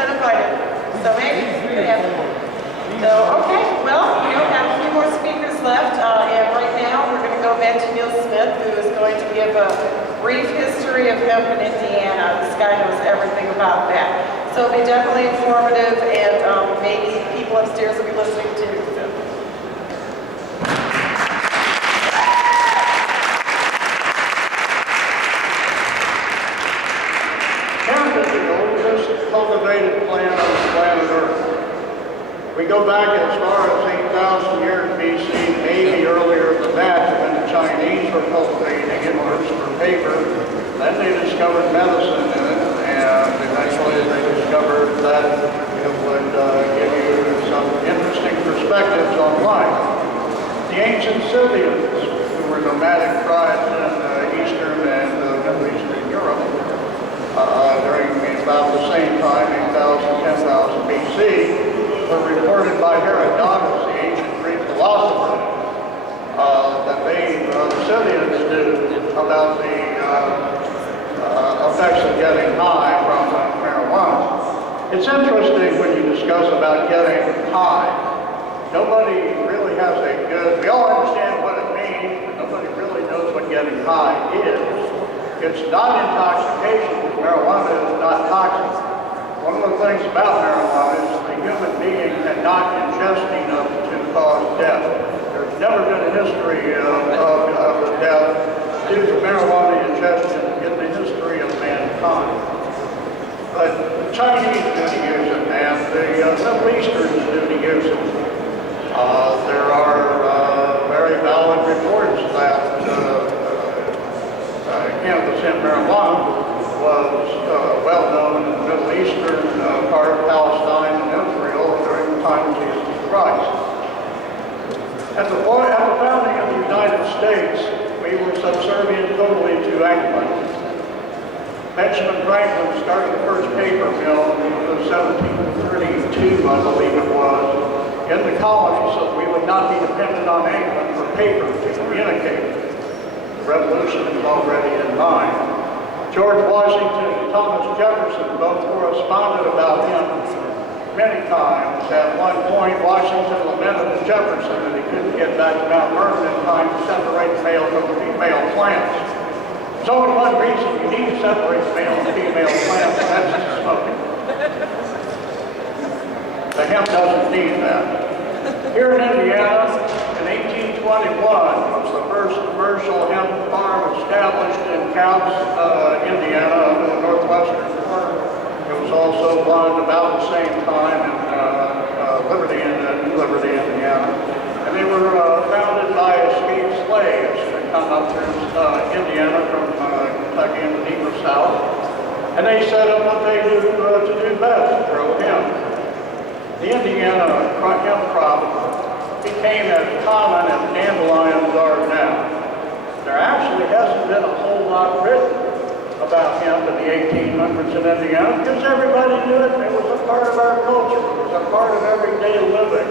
been invited. So maybe you can have it. So, okay, well, we don't have a few more speakers left, and right now we're going to go back to Neal Smith, who is going to give a brief history of hemp in Indiana. This guy knows everything about that. So it'll be definitely informative, and maybe people upstairs will be listening too. So. Hemp is the oldest cultivated plant on the planet Earth. We go back as far as 8,000 years BC, maybe earlier than that, when the Chinese were cultivating it first for paper. Then they discovered medicine in it, and eventually they discovered that it would give you some interesting perspectives on life. The ancient Scythians, who were nomadic tribes in Eastern and Middle Eastern Europe, during about the same time, 8,000, 10,000 BC, were reported by Herodotus, the ancient Greek philosopher, that the Scythians knew about the effects of getting high from marijuana. It's interesting when you discuss about getting high. Nobody really has a good, we all understand what it means, but nobody really knows what getting high is. It's not intoxication, because marijuana is not toxic. One of the things about marijuana is the human being cannot ingesting of it to cause death. There's never been a history of death due to marijuana ingestion in the history of mankind. But the Chinese do to use it, and the Middle Easterns do to use it. There are very valid reports that cannabis and marijuana was well known in the Middle Eastern part of Palestine and Israel during the time of Jesus Christ. At the founding of the United States, we were subservient totally to England. Benjamin Franklin started the first paper mill in 1732, I believe it was, in the colony so we would not be dependent on England for paper to communicate. The revolution is already in mind. George Washington and Thomas Jefferson both corresponded about him many times. At one point, Washington lamented to Jefferson that he couldn't get back to Mount Vernon in time to separate the male from the female plants. There's only one reason you need to separate the male and female plants, and that's smoking. The hemp doesn't need that. Here in Indiana, in 1821, was the first commercial hemp farm established in Coutts, Indiana, in the northwestern corner. It was also one about the same time in New Liberty, Indiana. And they were founded by escaped slaves who had come up through Indiana from Kentucky and the deeper south. And they set up what they do to do best, grow hemp. The Indiana hemp crop became as common as dandelions are now. There actually hasn't been a whole lot written about hemp in the 1800s in Indiana because everybody knew it. It was a part of our culture. It was a part of everyday living.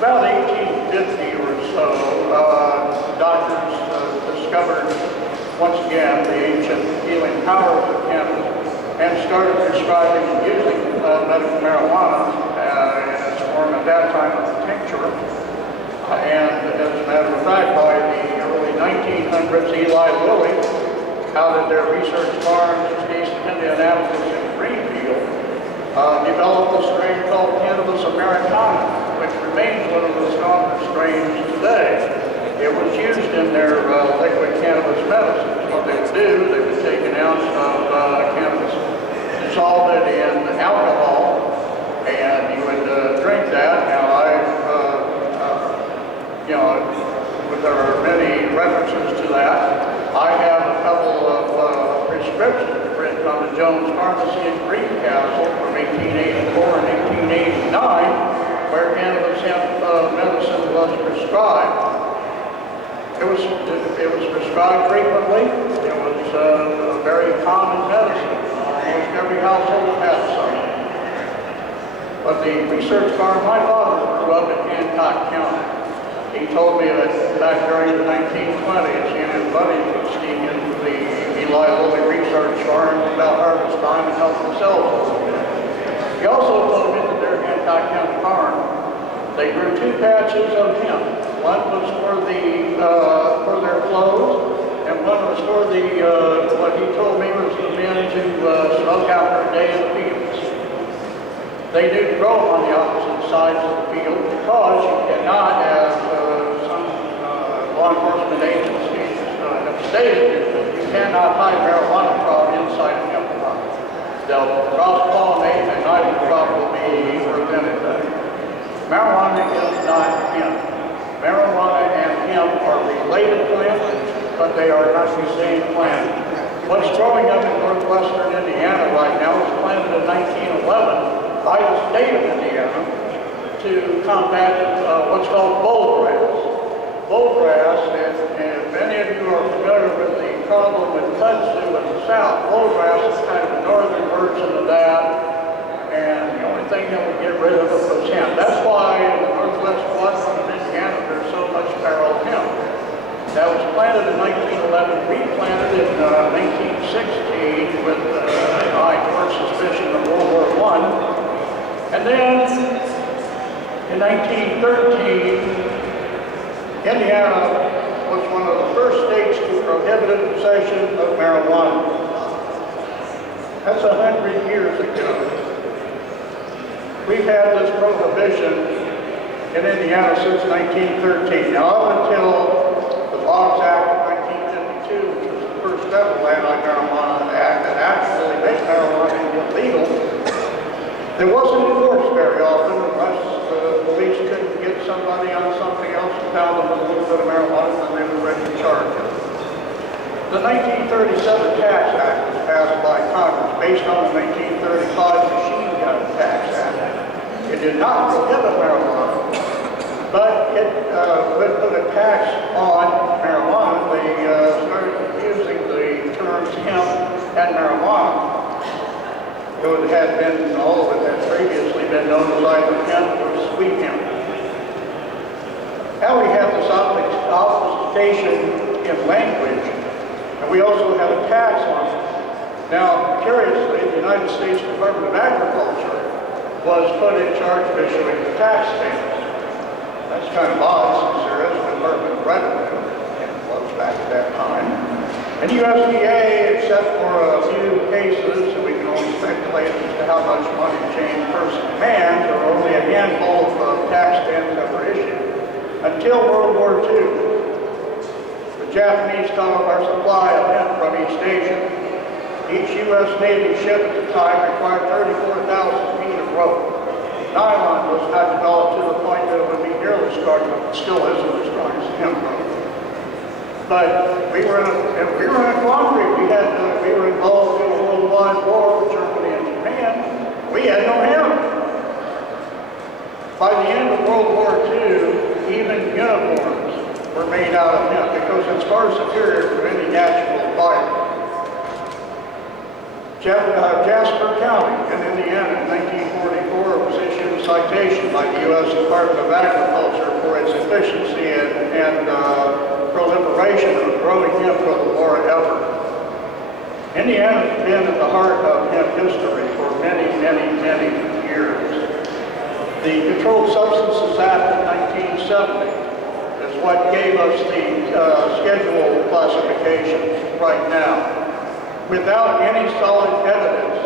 About 1850 or so, doctors discovered once again the ancient healing powers of cannabis and started prescribing and using medical marijuana in its form at that time of the tincture. And as a matter of fact, by the early 1900s, Eli Lilly, out at their research farms east of Indianapolis in Greenfield, developed a strain called Cannabis americana, which remains one of the stronger strains today. It was used in their liquid cannabis medicines. What they would do, they would take an ounce of cannabis, dissolve it in alcohol, and you would drink that. Now, there are many references to that. I have a couple of prescriptions written on the Jones Pharmacy in Greencastle from 1884 and 1889, where cannabis hemp medicine was prescribed. It was prescribed frequently. It was a very common medicine. Almost every household had some. But the research farm, my father grew up in Hancock County. He told me that back during the 1920s, he and his buddies would sneak into the Eli Lilly research farm about harvest time and help themselves a little bit. He also told me that their anti-hemp farm, they grew 2 patches of hemp. One was for their clothes, and one was for what he told me was the men to smoke out their day in the fields. They do grow on the opposite sides of the field because you cannot, as some law enforcement agencies have stated, you cannot hide marijuana crop inside a hemp crop. They'll cross-pollinate and neither crop will be prevented. Marijuana is not hemp. Marijuana and hemp are related plants, but they are not the same plant. What's growing up in northwestern Indiana right now was planted in 1911 by the state of Indiana to combat what's called bullgrass. Bullgrass, and if any of you are familiar with the problem with kudzu in the south, bullgrass is kind of a northern version of that, and the only thing that would get rid of it was hemp. That's why in the northwest quadrant of Indiana there's so much barrel hemp. That was planted in 1911, replanted in 1916 with high court suspicion of World War I. And then in 1913, Indiana was one of the first states to prohibit possession of marijuana. That's 100 years ago. We've had this prohibition in Indiana since 1913. Now, up until the Boggs Act of 1952, which was the first federal anti-marijuana act that actually made marijuana illegal, it wasn't enforced very often unless the police couldn't get somebody on something else and found them with a little bit of marijuana and they were ready to charge them. The 1937 Tax Act was passed by Congress based on the 1935 Machine Gun Tax Act. It did not prohibit marijuana, but it would put a tax on marijuana. They started using the terms hemp and marijuana. It had been, all of it had previously been known as either hemp or sweet hemp. Now we have this obfuscation in language, and we also have a tax on it. Now, curiously, the United States Department of Agriculture was put in charge of issuing the tax stamps. That's kind of odd since there is a Department of Revenue, and it was back at that time. And USDA, except for a few cases, and we can only speculate as to how much money changed person to man, there were only a handful of tax stamps that were issued. Until World War II, the Japanese cut off our supply of hemp from each station. Each U.S. Navy ship at the time required 34,000 feet of rope. Nylon was not developed to the point that it would be nearly as strong, but it still isn't as strong as hemp rope. But we were in a quandary. We were involved in a worldwide war with Germany and Japan. We had no hemp. By the end of World War II, even uniforms were made out of hemp because it's far superior to any natural fiber. Jasper County in Indiana in 1944 was issued a citation by the U.S. Department of Agriculture for its efficiency and proliferation of growing hemp for the war effort. Indiana has been at the heart of hemp history for many, many, many years. The Controlled Substances Act of 1970 is what gave us the schedule classification right now. Without any solid evidence,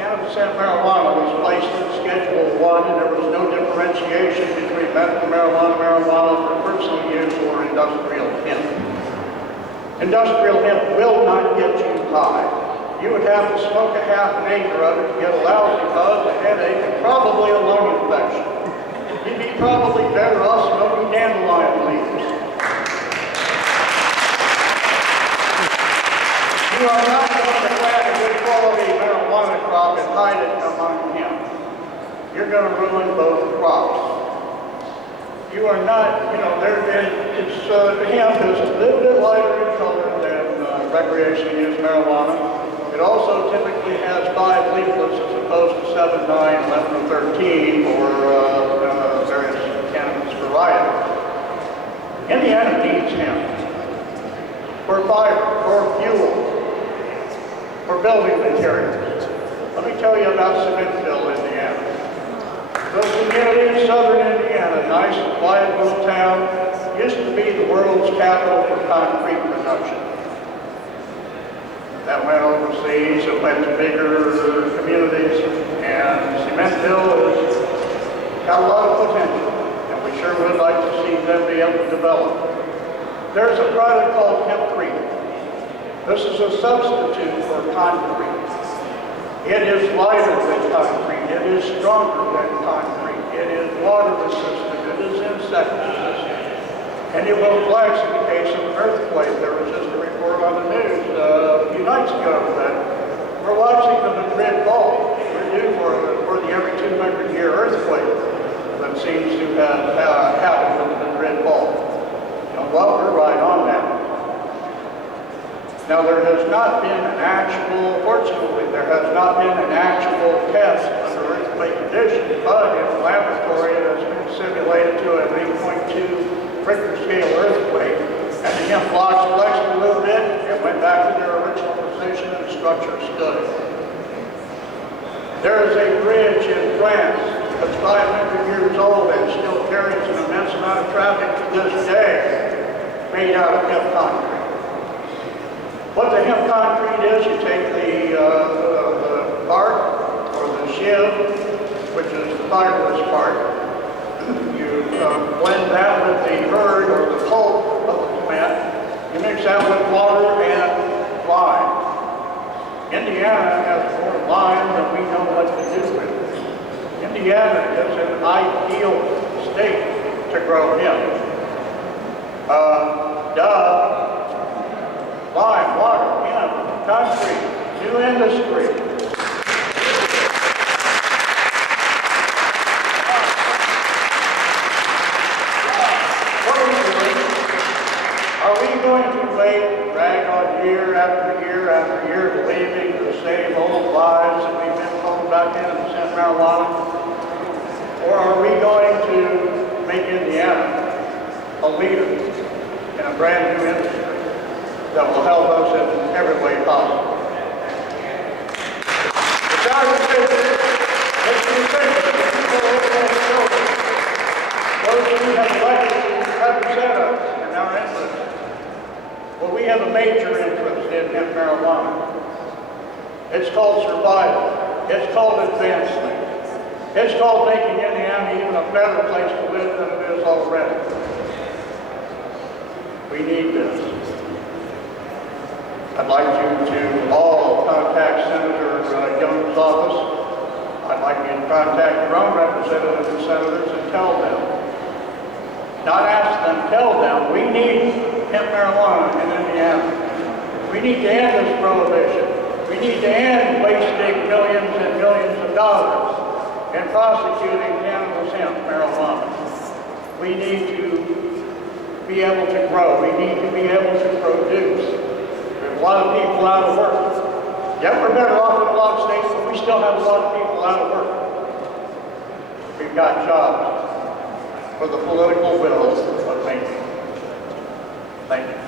cannabis and marijuana was placed in Schedule 1, and there was no differentiation between medical marijuana, marijuana for personal use, or industrial hemp. Industrial hemp will not get you high. You would have to smoke a half an acre of it to get a lousy buzz, a headache, and probably a lung infection. You'd be probably better off smoking dandelion leaves. You are not going to plant a good quality marijuana crop and hide it among hemp. You're going to ruin both crops. You are not, hemp is a little bit lighter in color than recreational use marijuana. It also typically has 5 leaflets as opposed to 7, 9, 11, or 13 for various cannabis varieties. Indiana needs hemp for fiber, for fuel, for building materials. Let me tell you about Cementville, Indiana. This community in southern Indiana, nice, quiet little town, used to be the world's capital for concrete production. That went overseas, it went to bigger communities, and Cementville has got a lot of potential, and we sure would like to see them be able to develop. There's a product called hempcrete. This is a substitute for concrete. It is lighter than concrete, it is stronger than concrete, it is water resistant, it is insect resistant, and it will flex in the case of an earthquake. There was just a report on the news a few nights ago that we're watching the Madrid fault. We're due for the every 200-year earthquake that seems to have happened with the Madrid fault. You know what? We're right on that. Now there has not been an actual, fortunately, there has not been an actual test under earthquake conditions, but in the laboratory it has been simulated to an 8.2 Richter scale earthquake, and the hemp blocks flexed a little bit and went back to their original position and the structure stood. There is a bridge in France that's 500 years old and still carries an immense amount of traffic to this day, made out of hemp concrete. What the hemp concrete is, you take the bark or the shiv, which is the fibrous part, you blend that with the hurd or the pulp of the plant, you mix that with water and lime. Indiana has more lime than we know what to do with. Indiana is an ideal state to grow hemp. Lime, water, hemp, concrete, new industry. What are we doing? Are we going to wait, drag on year after year after year, believing the same old lies that we've been told back in and sent marijuana? Or are we going to make Indiana a leader in a brand new industry that will help us in every way possible? It's our decision. It's the decision. Those who have elected to represent us in our interests. Well, we have a major interest in hemp marijuana. It's called survival. It's called advancement. It's called making Indiana even a better place to live than it is already. We need this. I'd like you to all contact Senator Young's office. I'd like you to contact your own representatives and senators and tell them. Not ask them, tell them, we need hemp marijuana in Indiana. We need to end this prohibition. We need to end wasting millions and millions of dollars in prosecuting cannabis hemp marijuana. We need to be able to grow. We need to be able to produce. There's a lot of people out of work. Yeah, we're better off in a lot of states, but we still have a lot of people out of work. We've got jobs for the political will of making. Thank you.